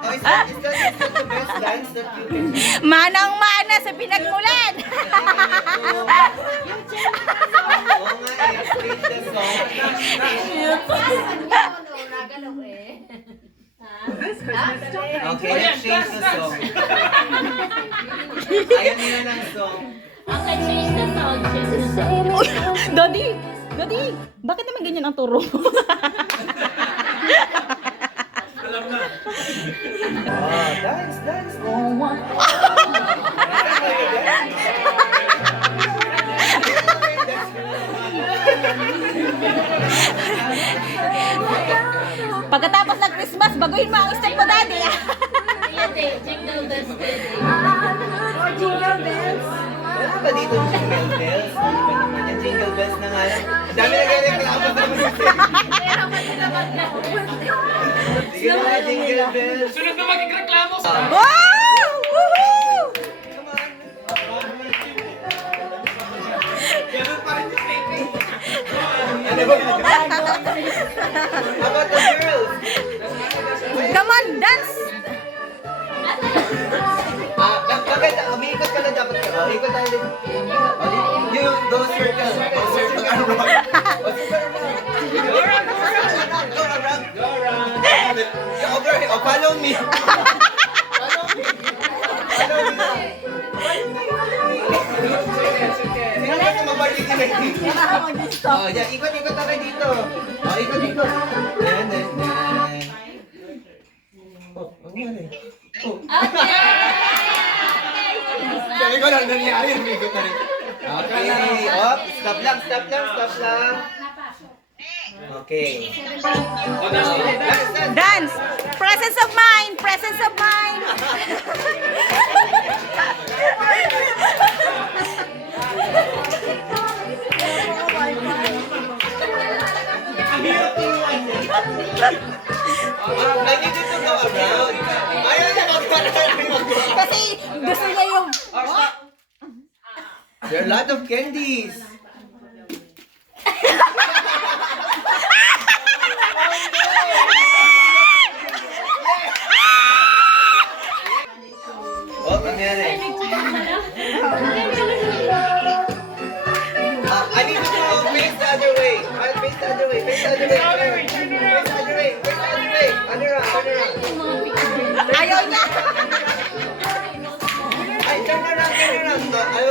Oh, is that the best dance that you can do? Manang-mana sa pinagmulan. Oo nga eh, change the song. Okay, let's change the song. Ayaw nila ng song. Okay, change the song. Change the song. Uy, Daddy, Daddy, bakit naman ganyan ang turo mo? Oh, dance, dance. Pagkatapos ng Christmas, baguhin mo ang step mo, Daddy. Jingle bells. Wala ba dito jingle bells? Ano ba naman yan? Jingle bells na nga lang. Ang dami nagre-reklamo naman kasi. Sige mga jingle bells. Sunod na magreklamo sa Wow! Woohoo! ganun pa rin yung taping. Ano ba? How about the girls? Come on, dance! Bakit? Umiikot ka na dapat ka. Umiikot tayo din. Yung those circles. Those circles are wrong. Go around. Go around. Go around. Over here. Oh, follow me. Follow me. Follow me. Wala na mabalik ka na dito. Oh, yan. Ikot-ikot na kayo dito. Oh, ikot-ikot. Yan, yan, yan. Oh, ang nangyari. Oh. Sabi ko lang nangyari, umikot na rin. Okay, op, stop lang. Okay. Dance, dance. Dance! Presence of mind! Presence of mind! I need you to go around. Ayaw na mag-around. Kasi gusto niya yung... There are a lot of candies. Oh, nangyari. I need you to face the other way. I'll face the other way. Face the other way. Face the other way. Face the other way. Turn around. Turn around. Ayaw niya! Ay, turn around. No, I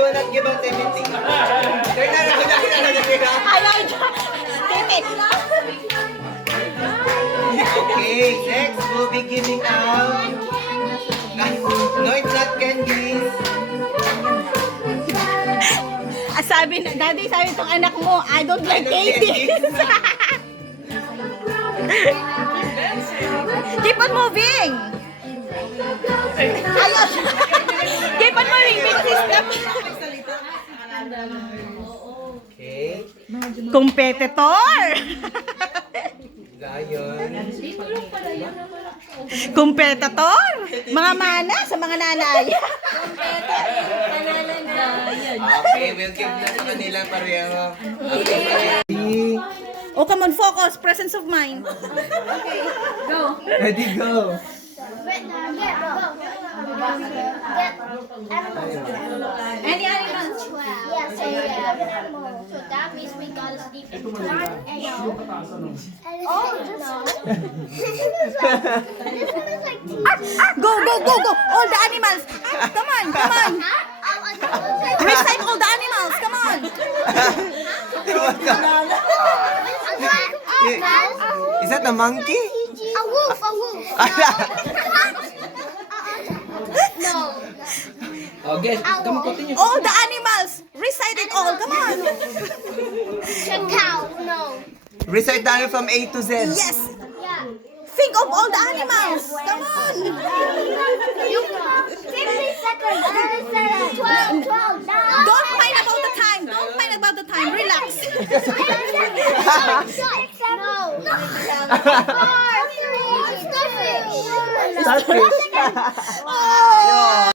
will not give out anything. Turn around. Ayaw niya! Titit! Okay, next we'll be giving out. No, it's not candies. Sabi na, Daddy, sabi itong anak mo, I don't like candies. Keep on moving. Ayaw siya. Keep on moving because it's step. Okay. Competitor. Gayon. Competitor. Mga mana sa mga nanay. Okay, we'll give na sa kanila pareho. Okay. Oh, come on, focus. Presence of mind. Ready, go. Any animals? Yes, animal. So that means we gotta sleep in one animal. Oh, this one is like Go. All the animals. Come on. Recite all the animals. Come on. Is that a monkey? A wolf. No. Okay, come on, continue. All the animals. Recite it all. Come on. Cow. No. Recite down from A to Z. Yes. Yeah. Think of all the animals. Come on. 50 seconds. 12. Don't mind about the time. Relax. No. 4, 3. Starfish. Oh.